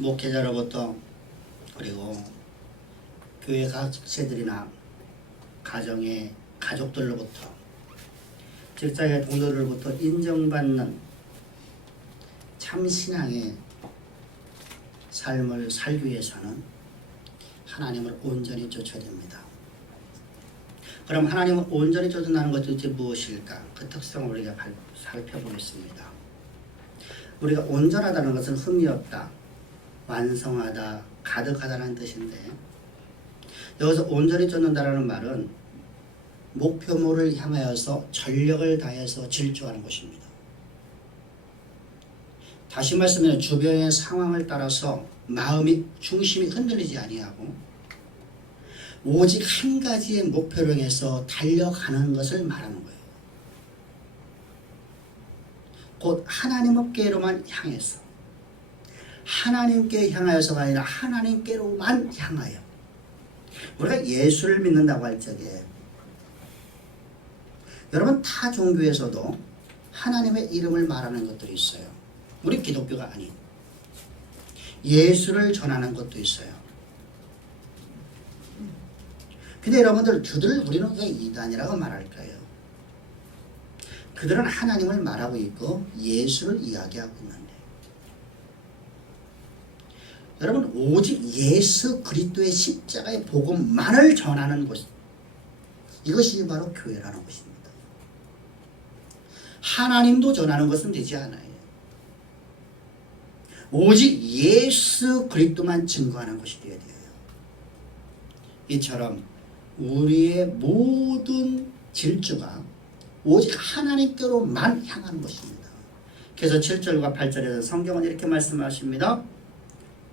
목회자로부터 그리고 교회 각세들이나 가정의 가족들로부터 직장의 동료들로부터 인정받는 참 신앙의 삶을 살기 위해서는 하나님을 온전히 쫓아야 됩니다. 그럼 하나님을 온전히 쫓아나는 것이 도대체 무엇일까? 그 특성을 우리가 살펴보겠습니다. 우리가 온전하다는 것은 흠이 없다, 완성하다, 가득하다는 뜻인데, 여기서 온전히 쫓는다는 말은 목표물을 향하여서 전력을 다해서 질주하는 것입니다. 다시 말씀드리면 주변의 상황을 따라서 마음이 중심이 흔들리지 아니하고 오직 한 가지의 목표를 향해서 달려가는 것을 말하는 거예요. 곧 하나님께로만 향해서, 하나님께 향하여서가 아니라 하나님께로만 향하여. 우리가 예수를 믿는다고 할 적에 여러분 타 종교에서도 하나님의 이름을 말하는 것들이 있어요. 우리 기독교가 아닌 예수를 전하는 것도 있어요. 근데 여러분들 그들을 우리는 왜 이단이라고 말할까요? 그들은 하나님을 말하고 있고 예수를 이야기하고 있는데, 여러분 오직 예수 그리스도의 십자가의 복음만을 전하는 곳, 이것이 바로 교회라는 것입니다. 하나님도 전하는 것은 되지 않아요. 오직 예수 그리스도만 증거하는 것이 되어야 돼요. 이처럼 우리의 모든 질주가 오직 하나님께로만 향하는 것입니다. 그래서 7절과 8절에서 성경은 이렇게 말씀하십니다.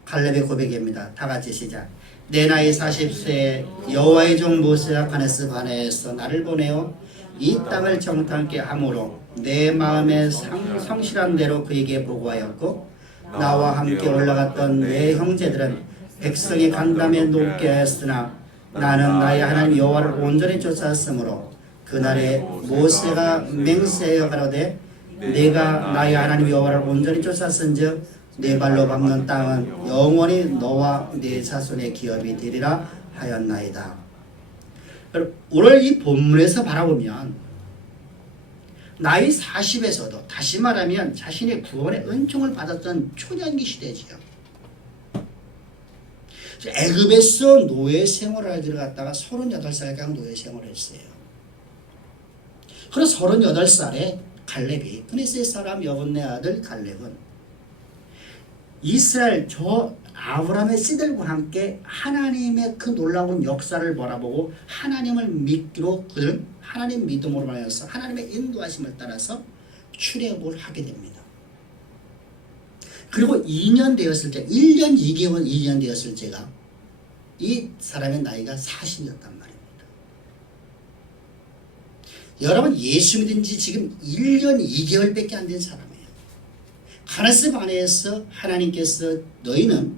갈렙의 고백입니다. 다 같이 시작. 내 나이 40세에 여호와의 종 모세와 가네스 바네에서 나를 보내어 이 땅을 정탐케 함으로 내 마음에 성실한 대로 그에게 보고하였고, 나와 함께 올라갔던 내 형제들은 백성이 간담에 높게 하였으나 나는 나의 하나님 여호와를 온전히 쫓았으므로 그날에 모세가 맹세하여 가로되 내가 나의 하나님 여호와를 온전히 쫓았은즉 내 발로 밟는 땅은 영원히 너와 네 자손의 기업이 되리라 하였나이다. 오늘 이 본문에서 바라보면 나이 40에서도 다시 말하면 자신의 구원의 은총을 받았던 초년기 시대지요. 애굽에서 노예 생활을 들어갔다가 38살까지 노예 생활을 했어요. 그래서 38살에 갈렙이, 그네셋 사람 여분네 아들 갈렙은 이스라엘 저 아브라함의 씨들과 함께 하나님의 그 놀라운 역사를 바라보고 하나님을 믿기로, 그들은 하나님 믿음으로 말해서 하나님의 인도하심을 따라서 출애굽을 하게 됩니다. 그리고 2년 되었을 때, 1년 2개월 2년 되었을 때가 이 사람의 나이가 40이었단 말입니다. 여러분 예수 믿은 지 지금 1년 2개월밖에 안 된 사람이에요. 가나스 바네에서 하나님께서 너희는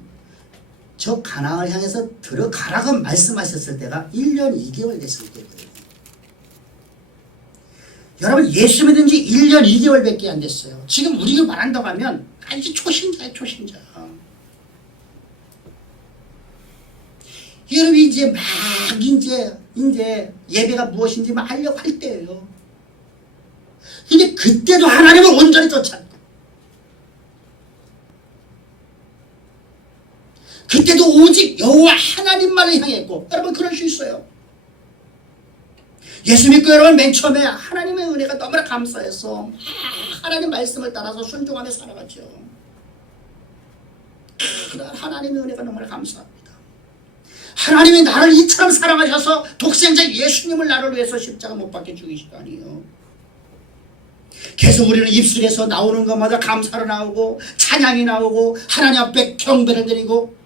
저 가나안을 향해서 들어가라고 말씀하셨을 때가 1년 2개월 됐을 때거든요. 여러분 예수 믿은 지 1년 2개월밖에 안 됐어요. 지금 우리가 말한다고 하면 아주 초신자예요, 초신자. 여러분 이제 막 이제 예배가 무엇인지 막 하려고 할 때예요. 근데 그때도 하나님을 온전히 쫓았고, 그때도 오직 여호와 하나님만을 향했고, 여러분 그럴 수 있어요. 예수 믿고 여러분 맨 처음에 하나님의 은혜가 너무나 감사해서 하나님 말씀을 따라서 순종하며 살아갔죠. 그러나 하나님의 은혜가 너무나 감사합니다. 하나님이 나를 이처럼 사랑하셔서 독생자 예수님을 나를 위해서 십자가 못 박혀 죽이신 거 아니에요. 계속 우리는 입술에서 나오는 것마다 감사로 나오고 찬양이 나오고 하나님 앞에 경배를 드리고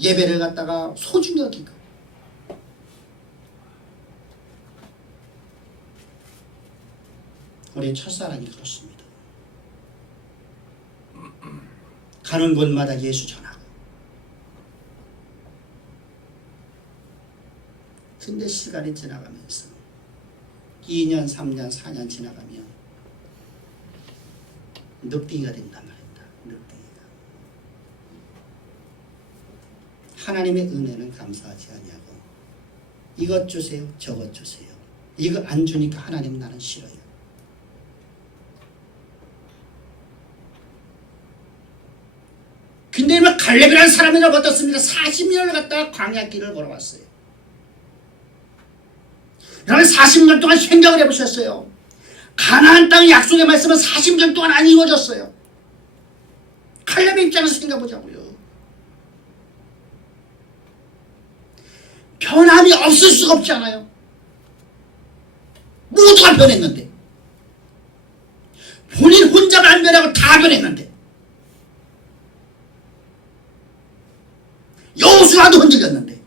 예배를 갖다가 소중히 여기고, 우리 첫사랑이 그렇습니다. 가는 곳마다 예수 전하고. 근데 시간이 지나가면서 2년, 3년, 4년 지나가면 늑대가 된단 말입니다. 늑대이다. 하나님의 은혜는 감사하지 아니하고 이것 주세요 저것 주세요 이거 안 주니까 하나님 나는 싫어요. 근데 막 갈렙이라는 사람이라고 어떻습니까? 40년을 갖다가 광야길을 걸어왔어요. 그러면 40년 동안 생각을 해보셨어요. 가나안 땅의 약속의 말씀은 40년 동안 안 이루어졌어요. 칼렙의 입장에서 생각해보자고요. 변함이 없을 수가 없지 않아요. 모두가 변했는데 본인 혼자만 안 변하고 다 변했는데 여호수아도 흔들렸는데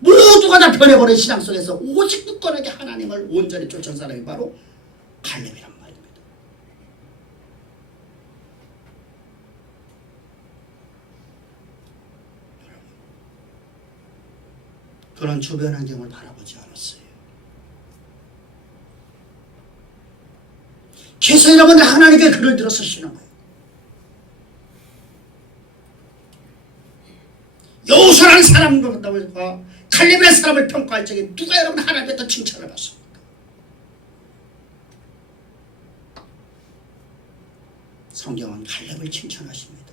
모두가 다 변해버린 신앙 속에서 오직 굳건하게 하나님을 온전히 쫓은 사람이 바로 갈렙이란 말입니다. 그런 주변 환경을 바라보지 않았어요. 그래서 여러분들 하나님께 글을 들어 쓰시는 거예요. 여호수아라는 사람과 칼렙이라는 사람을 평가할 적에 누가 여러분 하나님께 더 칭찬을 받습니까? 성경은 칼렙을 칭찬하십니다.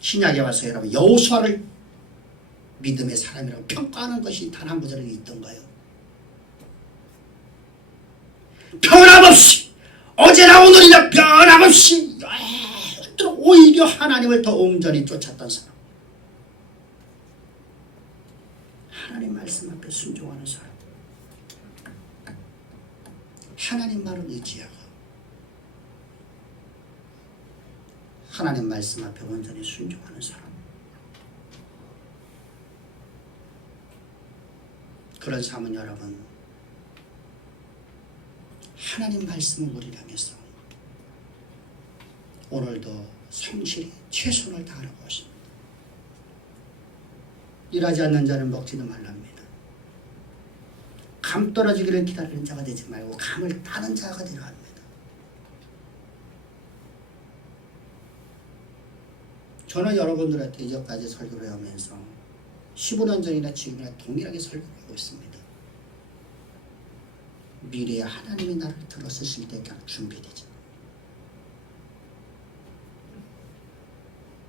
신약에 와서 여러분 여호수아를 믿음의 사람이라고 평가하는 것이 단 한 구절은 있던가요? 변함없이 어제나 오늘이나 변함없이 오히려 하나님을 더 온전히 쫓았던 사람, 하나님 말씀 앞에 순종하는 사람, 하나님 말을 의지하고 하나님 말씀 앞에 온전히 순종하는 사람, 그런 삶은 여러분 하나님 말씀을 우리를 향해서 오늘도 성실히 최선을 다하라고 하십니다. 일하지 않는 자는 먹지도 말랍니다. 감 떨어지기를 기다리는 자가 되지 말고 감을 따는 자가 되려 합니다. 저는 여러분들한테 이제까지 설교를 하면서 15년 전이나 지금이나 동일하게 설교를 하고 있습니다. 미래에 하나님이 나를 들어쓰실 때까지 준비되지.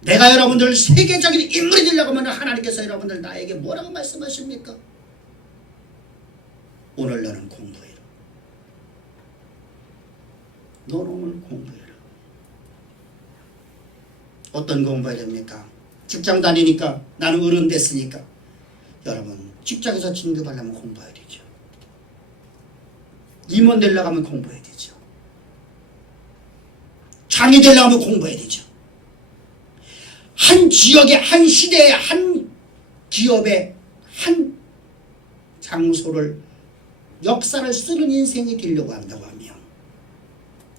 내가 여러분들 세계적인 인물이 되려고 하면 하나님께서 여러분들 나에게 뭐라고 말씀하십니까? 오늘 너는 공부해라. 너는 오늘 공부해라. 어떤 공부해야 됩니까? 직장 다니니까 나는 어른 됐으니까 여러분 직장에서 진급하려면 공부해야 되죠. 임원 되려고 하면 공부해야 되죠. 장이 되려고 하면 공부해야 되죠. 한 지역의 한 시대의 한 기업의 한 장소를 역사를 쓰는 인생이 되려고 한다고 하면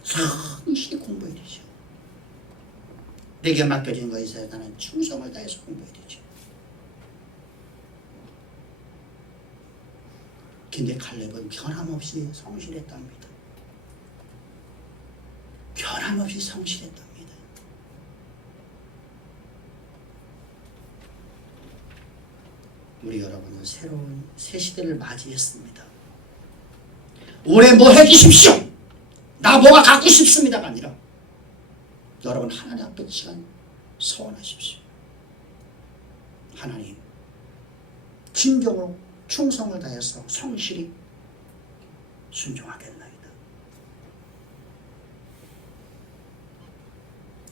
성실히 공부해야 되죠. 내게 맡겨진 것에 있어서 나는 충성을 다해서 공부해야 되죠. 근데 칼렙은 변함없이 성실했답니다. 변함없이 성실했답니다. 우리 여러분은 새로운 새 시대를 맞이했습니다. 올해 뭐 해주십시오. 나 뭐가 갖고 싶습니다가 아니라 여러분 하나님 앞에 시간 서원하십시오. 하나님 진정으로 충성을 다해서 성실히 순종하겠나이다.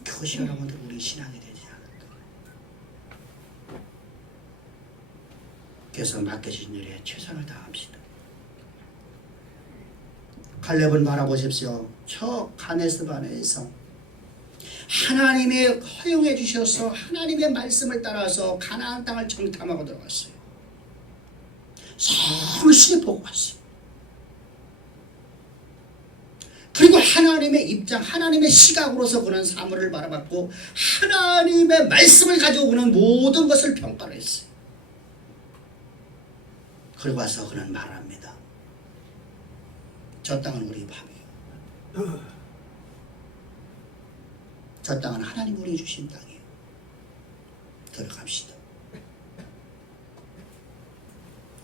그것이 여러분들 우리 신앙이 되지 않을까. 그래서 맡겨진 일에 최선을 다합시다. 칼렙을 바라보십시오. 저 가데스바네에서 하나님의 허용해 주셔서 하나님의 말씀을 따라서 가나안 땅을 정탐하고 들어갔어요. 성실히 보고 왔어요. 그리고 하나님의 입장, 하나님의 시각으로서 그런 사물을 바라봤고 하나님의 말씀을 가지고 그는 모든 것을 평가를 했어요. 그리고 와서 그는 말을 합니다. 저 땅은 우리 밥이에요. 저 땅은 하나님 우리 주신 땅이에요. 들어갑시다.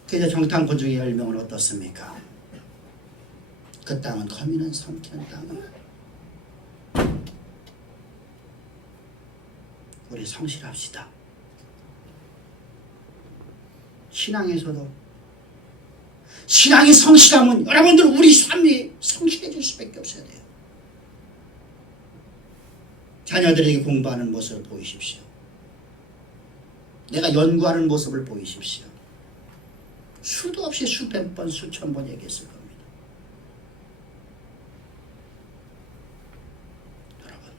그래서 정탐 군중의 열명은 어떻습니까? 그 땅은 거민은 삼키는 땅이에요. 우리 성실합시다. 신앙에서도 신앙이 성실하면 여러분들 우리 삶이 성실해질 수밖에 없어야 돼요. 자녀들에게 공부하는 모습을 보이십시오. 내가 연구하는 모습을 보이십시오. 수도 없이 수백 번 수천 번 얘기했을 겁니다. 여러분,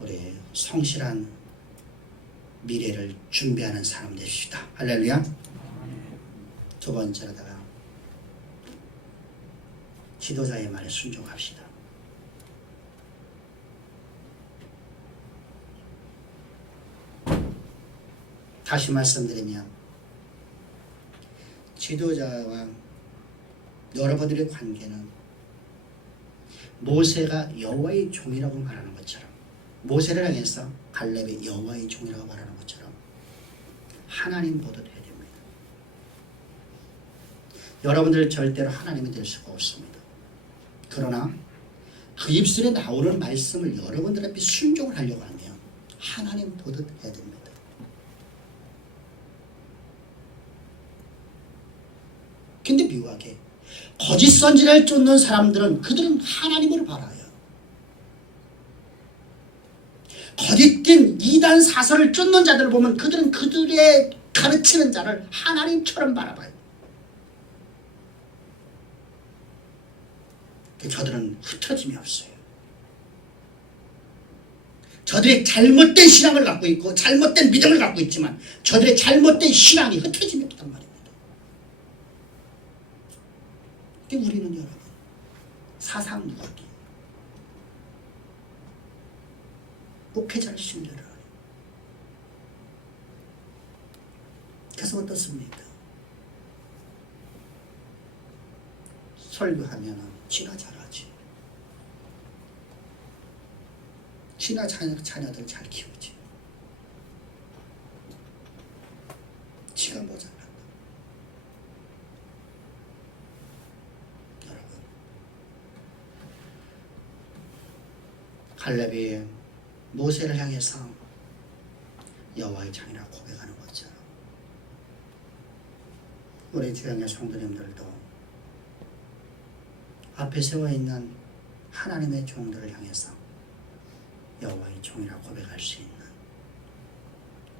우리 성실한 미래를 준비하는 사람 되십시다. 할렐루야. 두 번째로다가 지도자의 말에 순종합시다. 다시 말씀드리면 지도자와 여러분들의 관계는 모세가 여호와의 종이라고 말하는 것처럼, 모세를 향해서 갈렙이 여호와의 종이라고 말하는 것처럼 하나님 보듯 해야 됩니다. 여러분들 절대로 하나님이 될 수가 없습니다. 그러나 그 입술에 나오는 말씀을 여러분들 앞에 순종을 하려고 하면 하나님 보듯 해야 됩니다. 근데 묘하게 거짓 선지자를 쫓는 사람들은 그들은 하나님을 바라요. 거짓된 이단 사설을 쫓는 자들을 보면 그들은 그들의 가르치는 자를 하나님처럼 바라봐요. 저들은 흩어짐이 없어요. 저들의 잘못된 신앙을 갖고 있고 잘못된 믿음을 갖고 있지만 저들의 잘못된 신앙이 흩어짐이 없단 말입니다. 근데 우리는 여러분 사상 누각이 목회자를 신뢰를 해요. 그래서 어떻습니까? 설교하면 지나 잘하지. 지나 자녀들 잘 키우지. 지가 모자란다. 여러분, 갈렙이 모세를 향해서 여호와의 장이라고 고백하는 것처럼 우리 주양의 성도님들도 앞에 세워있는 하나님의 종들을 향해서 여호와의 종이라고 고백할 수 있는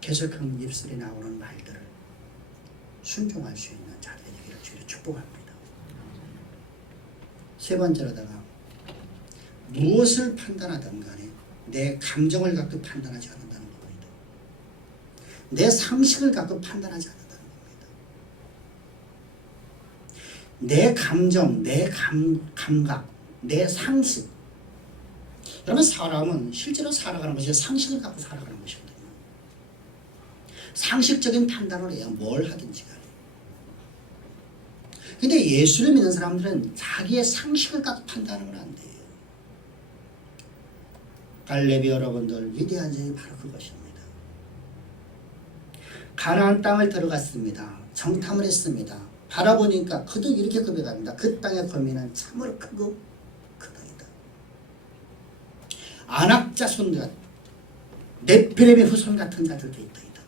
계속한 입술에 나오는 말들을 순종할 수 있는 자들이 되기를 주로 축복합니다. 세 번째로다가 무엇을 판단하든 간에 내 감정을 갖고 판단하지 않는다는 겁니다. 내 상식을 갖고 판단하지 않는다는 겁니다. 내 감정, 내 감각, 내 상식. 그러면 사람은 실제로 살아가는 것이 상식을 갖고 살아가는 것이거든요. 상식적인 판단을 해야 뭘 하든지 간에. 근데 예수를 믿는 사람들은 자기의 상식을 갖고 판단하는 건 안 돼요. 갈렙이 여러분들 위대한 점이 바로 그것입니다. 가나안 땅을 들어갔습니다. 정탐을 했습니다. 바라보니까 그도 이렇게 고백합니다. 그 땅의 거민은 참으로 크고 크다이다. 아낙 자손들, 네피렘의 후손 같은 자들도 있다이다.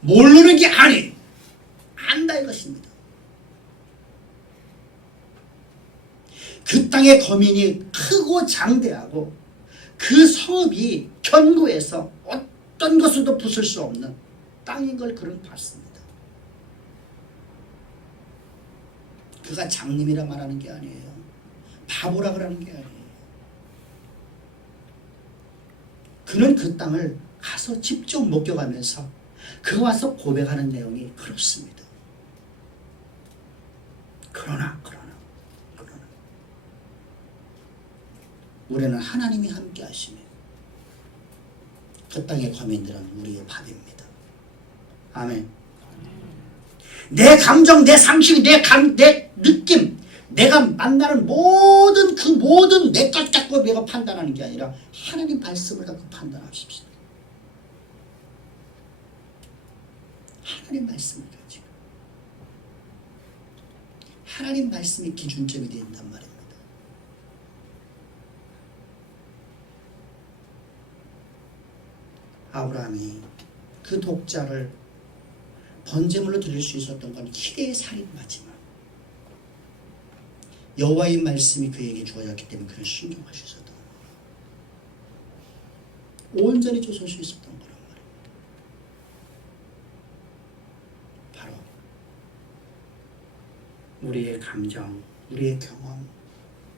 모르는 게 아니, 안다 이것입니다. 그 땅의 거민이 크고 장대하고 그 성읍이 견고해서 어떤 것으로도 부술 수 없는 땅인 걸 그는 봤습니다. 그가 장님이라 말하는 게 아니에요. 바보라 그러는 게 아니에요. 그는 그 땅을 가서 직접 목격하면서 그 와서 고백하는 내용이 그렇습니다. 그러나 우리는 하나님이 함께 하시며 그 땅의 거민들은 우리의 밥입니다. 아멘. 내 감정, 내 상식, 내 느낌, 내가 만나는 모든 그 모든 내 것 갖고 내가 판단하는 게 아니라 하나님 말씀을 갖고 판단하십시오. 하나님 말씀을 가지고 하나님 말씀이 기준점이 된단 말입니다. 아브라함이 그 독자를 번제물로 드릴 수 있었던 건 희대의 살인마지만 여호와의 말씀이 그에게 주어졌기 때문에 그를 순종할 수 있었던 거예요. 온전히 조설 수 있었던 거란 말입니다. 바로 우리의 감정, 우리의 경험,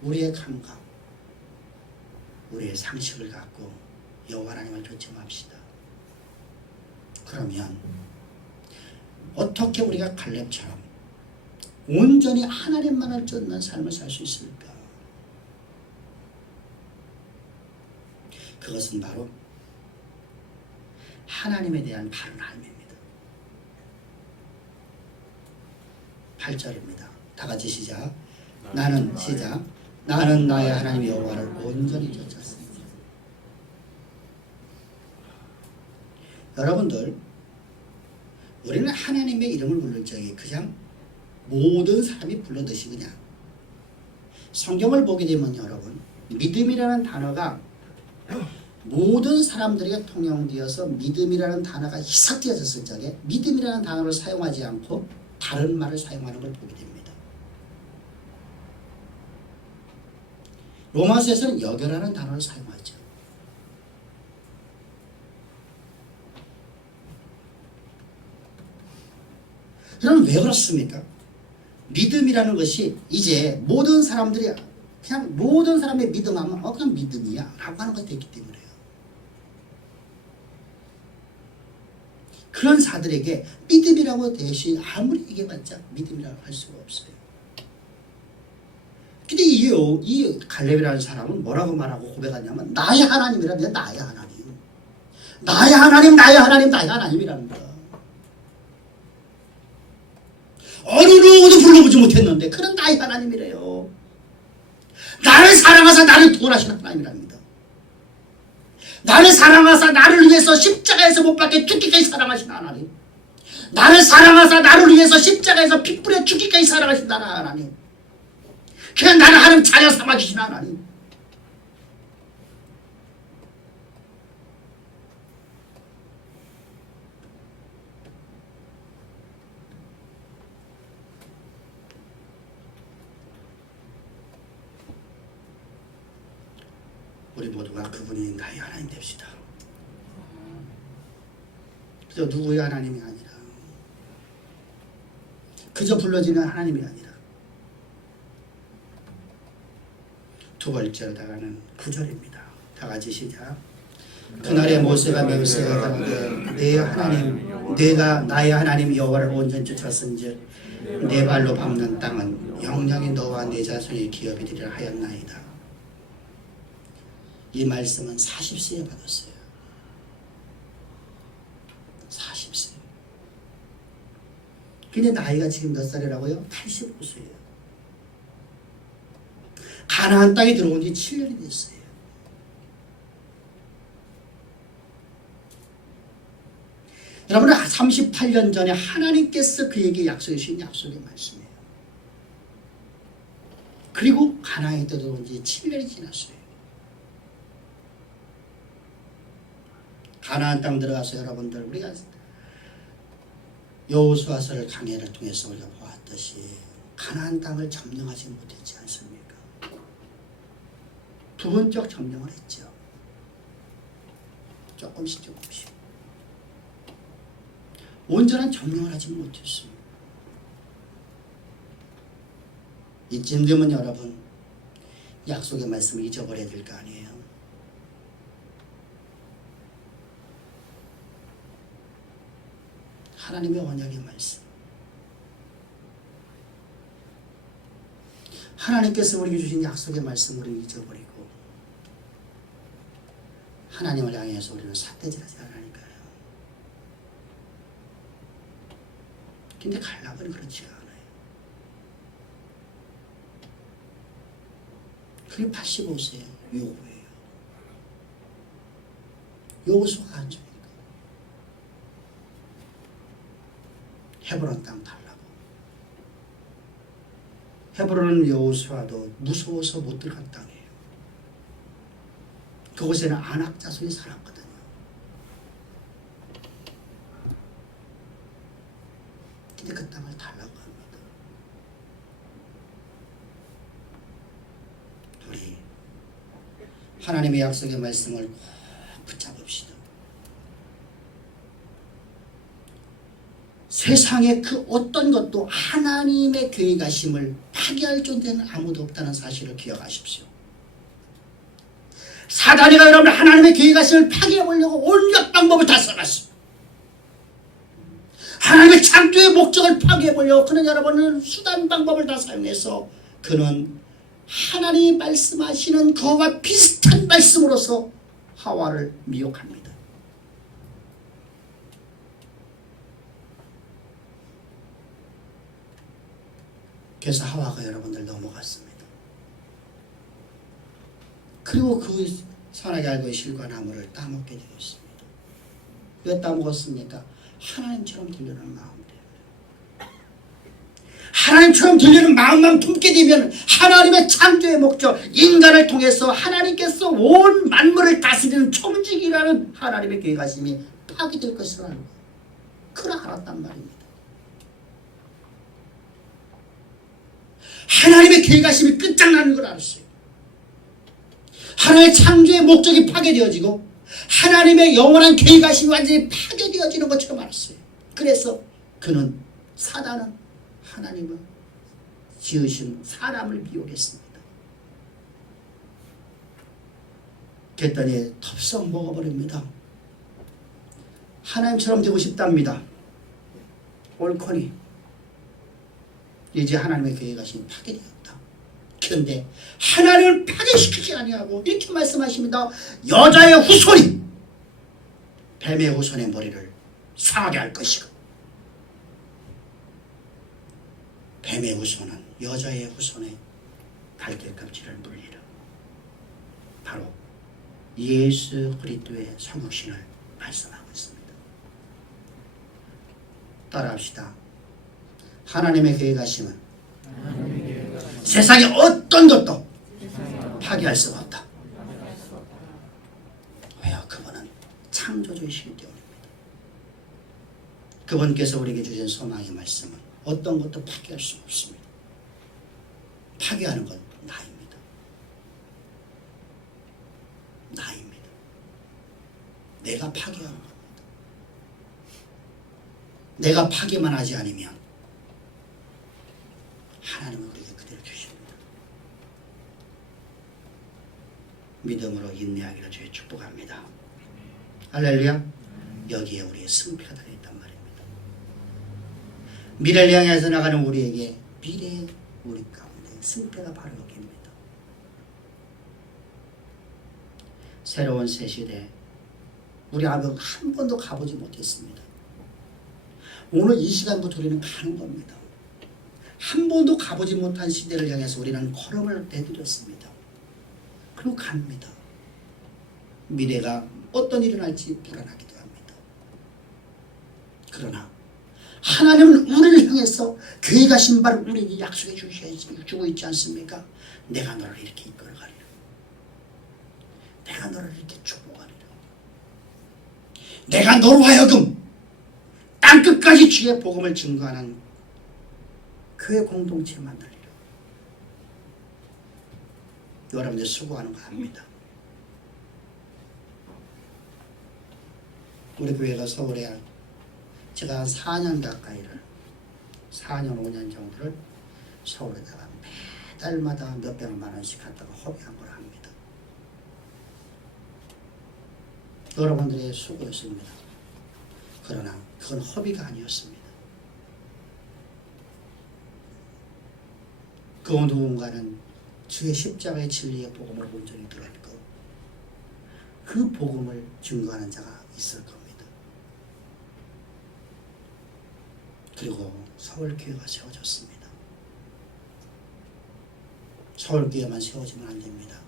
우리의 감각, 우리의 상식을 갖고 여호와 하나님을 조침합시다. 그러면 어떻게 우리가 갈렙처럼 온전히 하나님만을 쫓는 삶을 살 수 있을까? 그것은 바로 하나님에 대한 바른 알미입니다. 8절입니다. 다 같이 시작. 나는 시작. 나는 나의 하나님 여호와를 온전히 쫓았습니다. 여러분들, 우리는 하나님의 이름을 부를 적에 그냥 모든 사람이 불러듯이 그냥 성경을 보게 되면 여러분, 믿음이라는 단어가 모든 사람들에게 통용되어서 믿음이라는 단어가 희석되어졌을 적에 믿음이라는 단어를 사용하지 않고 다른 말을 사용하는 걸 보게 됩니다. 로마서에서는 여겨라는 단어를 사용하죠. 그럼 왜 그렇습니까? 믿음이라는 것이 이제 모든 사람들이 그냥 모든 사람의 믿음하면 그냥 믿음이야 라고 하는 것이 됐기 때문에요. 그런 사들에게 믿음이라고 대신 아무리 얘기해봤자 믿음이라고 할 수가 없어요. 근데 이 갈렙이라는 사람은 뭐라고 말하고 고백하냐면 나의 하나님이라면 나의 하나님, 나의 하나님, 나의 하나님, 나의 하나님이라는 거야. 어느 누구도 불러보지 못했는데 그런 나의 하나님이래요. 나를 사랑하사 나를 구원하시는 하나님이랍니다. 나를 사랑하사 나를 위해서 십자가에서 못 박혀 죽기까지 사랑하시는 하나님. 나를 사랑하사 나를 위해서 십자가에서 피 뿌려 죽기까지 사랑하시는 하나님. 그냥 나를 하나님 자녀 삼아주시는 하나님. 우리 모두가 그분이 나의 하나님 됩시다. 그저 누구의 하나님이 아니라 그저 불러지는 하나님이 아니라 두 번째로다가는 9절입니다. 다 같이 시작. 그날에 모세가 맹세가 가는데 내 하나님 내가 나의 하나님 여호와를 온전히 쫓았은즉 내 발로 밟는 땅은 영영이 너와 내 자손의 기업이 되리라 하였나이다. 이 말씀은 40세에 받았어요. 40세. 근데 나이가 지금 몇 살이라고요? 85세예요. 가나안 땅에 들어온 지 7년이 됐어요. 여러분, 38년 전에 하나님께서 그에게 약속해 주신 약속의 말씀이에요. 그리고 가나안에 들어온 지 7년이 지났어요. 가나안 땅 들어가서 여러분들 우리가 여호수아서를 강해를 통해서 우리가 보았듯이 가나안 땅을 점령하지 못했지 않습니까? 부분적 점령을 했죠. 조금씩 온전한 점령을 하지 못했습니다. 이쯤 되면 여러분 약속의 말씀을 잊어버려야 될 거 아니에요. 하나님의 언약의 말씀. 하나님께서 우리에게 주신 약속의 말씀을 잊어버리고 하나님을 향해서 우리는 삿대질하지 않으니까요. 근데 갈라버는 그렇지가 않아요. 그게 85세예요. 요구예요. 여호수아가 안 주니까. 헤브론 땅 달라고. 헤브론은 여호수아도 무서워서 못 들어간 땅이에요. 그곳에는 아낙 자손이 살았거든요. 근데 그 땅을 달라고 합니다. 우리 하나님의 약속의 말씀을 꼭 붙잡읍시다. 세상의 그 어떤 것도 하나님의 계획하심을 파괴할 존재는 아무도 없다는 사실을 기억하십시오. 사단이가 여러분 하나님의 계획하심을 파괴해 보려고 온갖 방법을 다 써봤어요. 하나님의 창조의 목적을 파괴해 보려고 그는 여러분은 수단 방법을 다 사용해서 그는 하나님이 말씀하시는 그와 비슷한 말씀으로서 하와를 미혹합니다. 그래서 하와가 여러분들 넘어갔습니다. 그리고 그 선하게 알고의 실과 나무를 따먹게 되었습니다. 왜 따먹었습니까? 하나님처럼 되려는 마음 때문에. 하나님처럼 되려는 마음만 품게 되면 하나님의 창조의 목적, 인간을 통해서 하나님께서 온 만물을 다스리는 총직이라는 하나님의 계획하심이 파괴될 것을 알고 그걸 알았단 말입니다. 하나님의 계획하심이 끝장나는 걸 알았어요. 하나님의 창조의 목적이 파괴되어지고 하나님의 영원한 계획하심이 완전히 파괴되어지는 것처럼 알았어요. 그래서 그는 사단은 하나님을 지으신 사람을 미혹했습니다. 그랬더니 덥석 먹어버립니다. 하나님처럼 되고 싶답니다. 옳거니 이제 하나님의 계획하심이 파괴되었다. 그런데 하나님을 파괴시키지 아니하고 이렇게 말씀하십니다. 여자의 후손이 뱀의 후손의 머리를 상하게 할 것이고 뱀의 후손은 여자의 후손의 발뒤꿈치를 물리라. 바로 예수 그리스도의 성육신을 말씀하고 있습니다. 따라합시다. 하나님의 계획하심은 세상의 어떤 것도 파괴할 수가 없다. 왜요? 그분은 창조주이시기 때문입니다. 그분께서 우리에게 주신 소망의 말씀은 어떤 것도 파괴할 수 없습니다. 파괴하는 건 나입니다. 나입니다. 내가 파괴하는 겁니다. 내가 파괴만 하지 않으면 하나님은 우리에게 그대로 주십니다. 믿음으로 인내하기를 주의 축복합니다. 할렐루야. 여기에 우리의 승패가 달려있단 말입니다. 미래를 향해서 나가는 우리에게 미래의 우리 가운데 승패가 바로 여기입니다. 새로운 새 시대 우리 아버지 한 번도 가보지 못했습니다. 오늘 이 시간부터 우리는 가는 겁니다. 한 번도 가보지 못한 시대를 향해서 우리는 걸음을 내드렸습니다. 그리고 갑니다. 미래가 어떤 일이 날지 불안하기도 합니다. 그러나 하나님은 우리를 향해서 계획하신 바를 우리에게 약속해 주고 있지 않습니까? 내가 너를 이렇게 이끌어가리라. 내가 너를 이렇게 축복하리라. 내가 너로 하여금 땅끝까지 주의 복음을 증거하는 그의 공동체 만들리라. 여러분들 수고하는 거 압니다. 우리 교회가 서울에 제가 한 4년 가까이를 4년 5년 정도를 서울에다가 매달마다 몇백만 원씩 갖다가 허비한 걸 합니다. 여러분들의 수고였습니다. 그러나 그건 허비가 아니었습니다. 그 누군가는 주의 십자가의 진리의 복음을 온전히 들었고 그 복음을 증거하는 자가 있을 겁니다. 그리고 서울교회가 세워졌습니다. 서울교회만 세워지면 안 됩니다.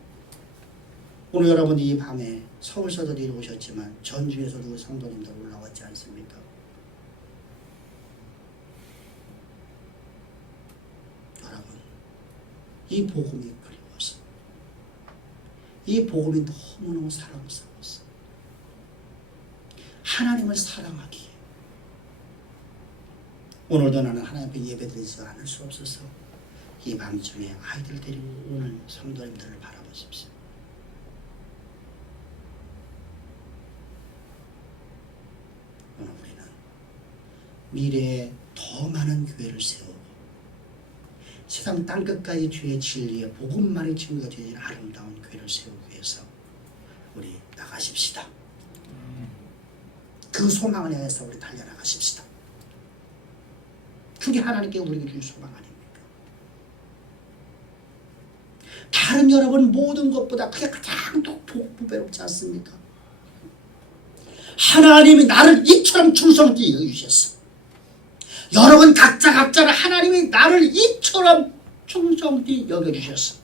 오늘 여러분이 이 밤에 서울서도 내려오셨지만 전주에서도 성도님들 올라왔지 않습니까? 여러분, 이 복음이 그리워서, 이 복음이 너무너무 사랑스러워서 하나님을 사랑하기에 오늘도 나는 하나님 앞에 예배드리지 않을 수 없어서 이 밤중에 아이들 데리고 오는 성도님들을 바라보십시오. 오늘 우리는 미래에 더 많은 교회를 세우고 세상 땅끝까지 주의 진리의 복음만이 증거되는 아름다운 교회를 세우기 위해서 우리 나가십시다. 그 소망을 향해서 우리 달려나가십시다. 그게 하나님께 우리에게 주신 소망 아닙니까? 다른 여러분 모든 것보다 그게 가장 더 복부배롭지 않습니까? 하나님이 나를 이처럼 충성되게 여기주셨어. 여러분 각자를 하나님이 나를 이처럼 충성되게 여겨주셨어.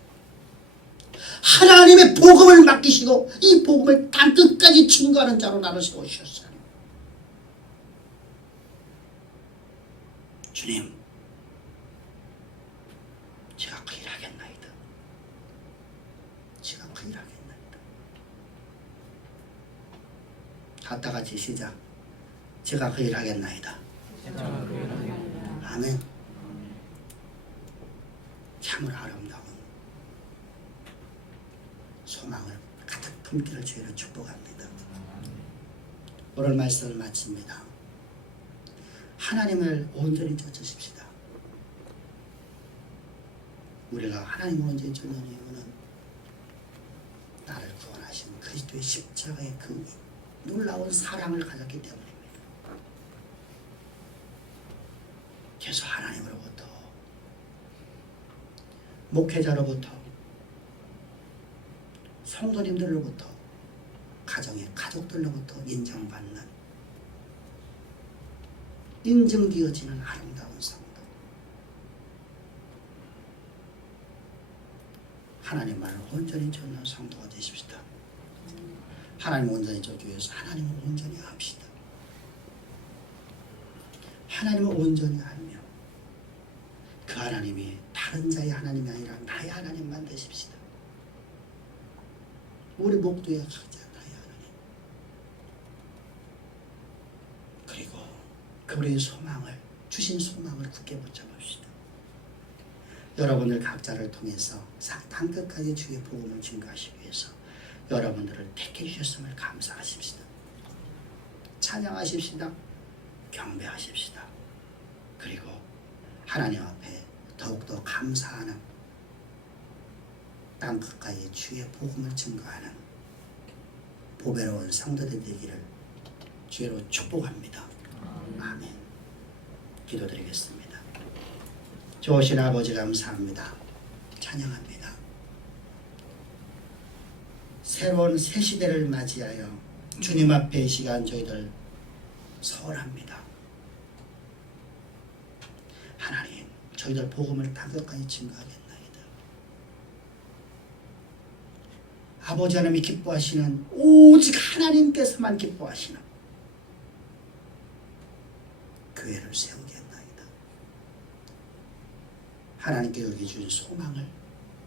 하나님의 복음을 맡기시고 이 복음을 땅끝까지 증거하는 자로 나를 세우셨어요. 주님, 제가 그 일 하겠나이다. 제가 그 일 하겠나이다. 다 같이 시작. 제가 그 일 하겠나이다. 아멘. 참으로 아름다운 소망을 가득 품기를 주의로 축복합니다. 오늘 말씀을 마칩니다. 하나님을 온전히 쫓으십시다. 우리가 하나님을 온전히 쫓는 이유는 나를 구원하신 그리스도의 십자가의 그 놀라운 사랑을 가졌기 때문입니다. 그래서 하나님으로부터, 목회자로부터, 성도님들로부터, 가정의 가족들로부터 인정받는, 인정되어지는 아름다운 성도, 하나님만을 온전히 쫓는 성도가 되십시다. 하나님을 온전히 쫓기 위해서 하나님을 온전히 합시다. 하나님을 온전히 알며 그 하나님이 다른 자의 하나님이 아니라 나의 하나님만 되십시다. 우리 목도의 각자 나의 하나님, 그리고 그분의 소망을, 주신 소망을 굳게 붙잡읍시다. 여러분들 각자를 통해서 땅끝까지 주의 복음을 증거하시기 위해서 여러분들을 택해 주셨음을 감사하십시다. 찬양하십시다. 경배하십시다. 그리고 하나님 앞에 더욱더 감사하는, 땅끝까지 주의 복음을 증거하는 보배로운 성도들 되기를 주로 축복합니다. 아멘. 기도드리겠습니다. 좋으신 아버지 감사합니다. 찬양합니다. 새로운 새 시대를 맞이하여 주님 앞에 이 시간 저희들 서원합니다. 하나님, 저희들 복음을 땅끝까지 증거하겠나이다. 아버지 하나님이 기뻐하시는, 오직 하나님께서만 기뻐하시는 교회를 세우겠나이다. 하나님께 여기 주신 소망을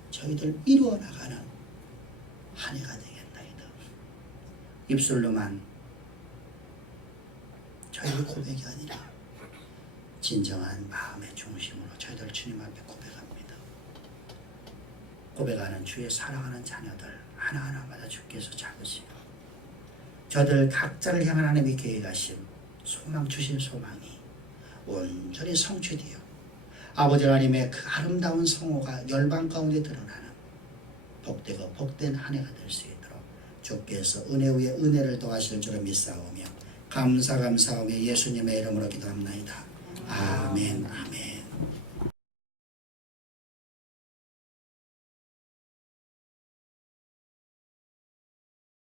저희들 이루어 나가는 한 해가 되겠나이다. 입술로만 저희들 고백이 아니라 진정한 마음의 중심으로 저희들 주님 앞에 고백합니다. 고백하는 주의 사랑하는 자녀들 하나하나마다 주께서 잡으시고 저들 각자를 향한 하나님의 계획하심, 소망 주신 소망이 온전히 성취되어 아버지 하나님의 그 아름다운 성호가 열방 가운데 드러나는 복되고 복된 한 해가 될 수 있도록 주께서 은혜 위에 은혜를 더하실 줄을 믿사오며 감사하며 예수님의 이름으로 기도합나이다. 아멘. 아멘.